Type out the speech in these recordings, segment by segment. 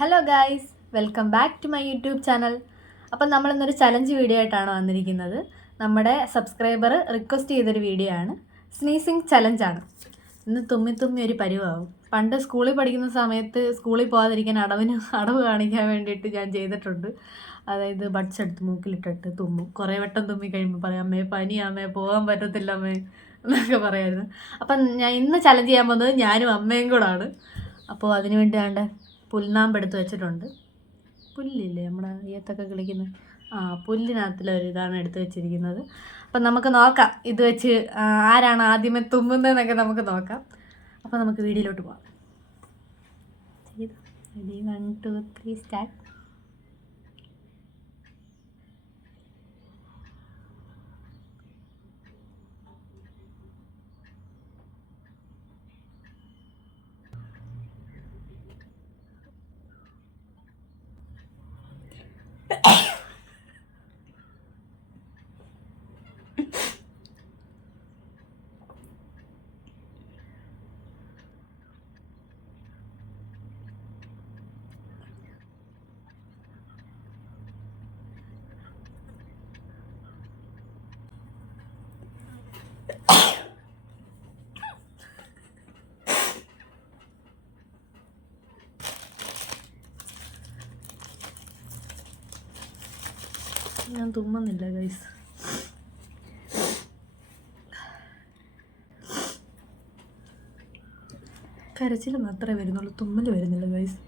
Hello guys, welcome back to my YouTube channel. അപ്പം നമ്മളിന്നൊരു challenge video ആയിട്ടാണ് വന്നിരിക്കുന്നത്. നമ്മുടെ സബ്സ്ക്രൈബർ റിക്വസ്റ്റ് ചെയ്തൊരു വീഡിയോ ആണ്. സ്നീസിങ് ചലഞ്ചാണ്. ഇന്ന് തുമ്മി ഒരു പരിവാകും. പണ്ട് സ്കൂളിൽ പഠിക്കുന്ന സമയത്ത് സ്കൂളിൽ പോകാതിരിക്കാൻ അടവ് കാണിക്കാൻ വേണ്ടിയിട്ട് ഞാൻ ചെയ്തിട്ടുണ്ട്. അതായത് ബഡ്സ് എടുത്ത് മൂക്കിലിട്ടിട്ട് തുമ്മും. കുറേ വട്ടം തുമ്മി കഴിയുമ്പോൾ പറയാം, അമ്മേ പനിയാമ്മേ, പോകാൻ പറ്റത്തില്ല അമ്മേ എന്നൊക്കെ പറയായിരുന്നു. അപ്പം ഞാൻ ഇന്ന് ചലഞ്ച് ചെയ്യാൻ പോകുന്നത് ഞാനും അമ്മയും കൂടാണ്. അപ്പോൾ അതിനു വേണ്ടിയാണ്ട് പുൽനാമ്പെടുത്ത് വെച്ചിട്ടുണ്ട്. പുല്ലില്ലേ നമ്മുടെ ഈയത്തൊക്കെ കളിക്കുന്നത്, പുല്ലിനകത്തിലൊരു ഇതാണ് എടുത്ത് വെച്ചിരിക്കുന്നത്. അപ്പം നമുക്ക് നോക്കാം ഇത് വെച്ച് ആരാണ് ആദ്യമേ തുമ്മുന്നതെന്നൊക്കെ നമുക്ക് നോക്കാം. അപ്പോൾ നമുക്ക് വീഡിയോയിലോട്ട് പോകാം. Ready, 1 2 3 start. ഞാൻ തുമ്മുന്നില്ല ഗൈസ്. കരച്ചിൽ മാത്രമേ വരുന്നുള്ളൂ, തുമ്മൽ വരുന്നില്ല ഗൈസ്.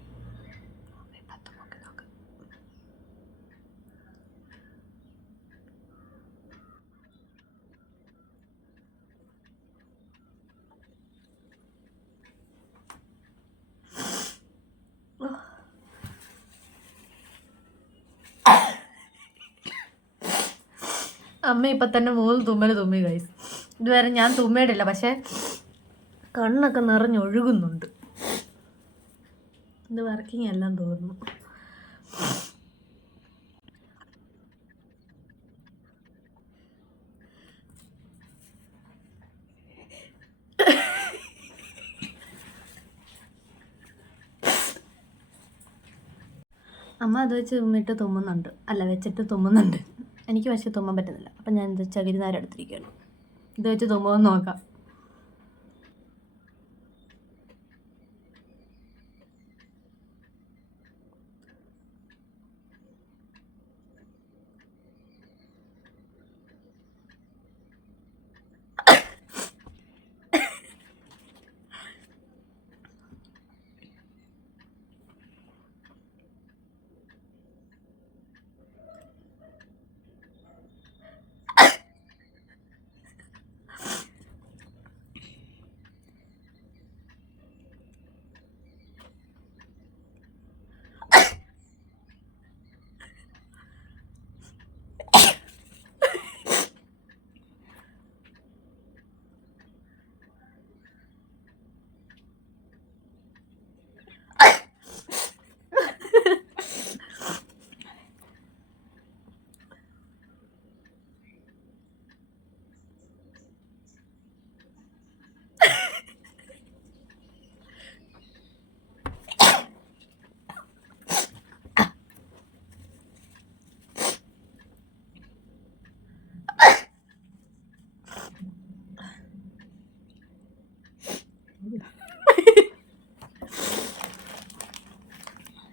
അമ്മ ഇപ്പം തന്നെ 3 തുമ്മൽ തുമ്മി ഗൈസ്. ഇതുവരെ ഞാൻ തുമ്മിയിട്ടില്ല, പക്ഷേ കണ്ണൊക്കെ നിറഞ്ഞൊഴുകുന്നുണ്ട്. ഇത് വർക്കിംഗ് എല്ലാം തോന്നുന്നു. അമ്മ അത് വെച്ച് തുമ്മിട്ട് തുമ്മുന്നുണ്ട്, അല്ല വെച്ചിട്ട് തുമ്മുന്നുണ്ട്. എനിക്ക് പക്ഷേ തുമ്മാൻ പറ്റുന്നില്ല. അപ്പം ഞാൻ ഇത് ചകിരിനാരം എടുത്തിരിക്കുകയാണ്. ഇത് വെച്ച് തുമ്മുമെന്ന് നോക്കാം.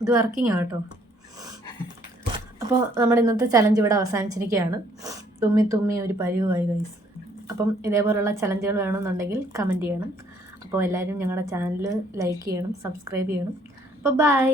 ഇത് വർക്കിംഗ് ആട്ടോ. അപ്പോൾ നമ്മുടെ ഇന്നത്തെ ചലഞ്ച് ഇവിടെ അവസാനിച്ചിരിക്കുകയാണ്. തുമ്മി ഒരു പരിവായി ഗൈസ്. അപ്പം ഇതേപോലുള്ള ചലഞ്ചുകൾ വേണമെന്നുണ്ടെങ്കിൽ കമൻറ്റ് ചെയ്യണം. അപ്പോൾ എല്ലാവരും ഞങ്ങളുടെ ചാനൽ ലൈക്ക് ചെയ്യണം, സബ്സ്ക്രൈബ് ചെയ്യണം. അപ്പോൾ ബൈ.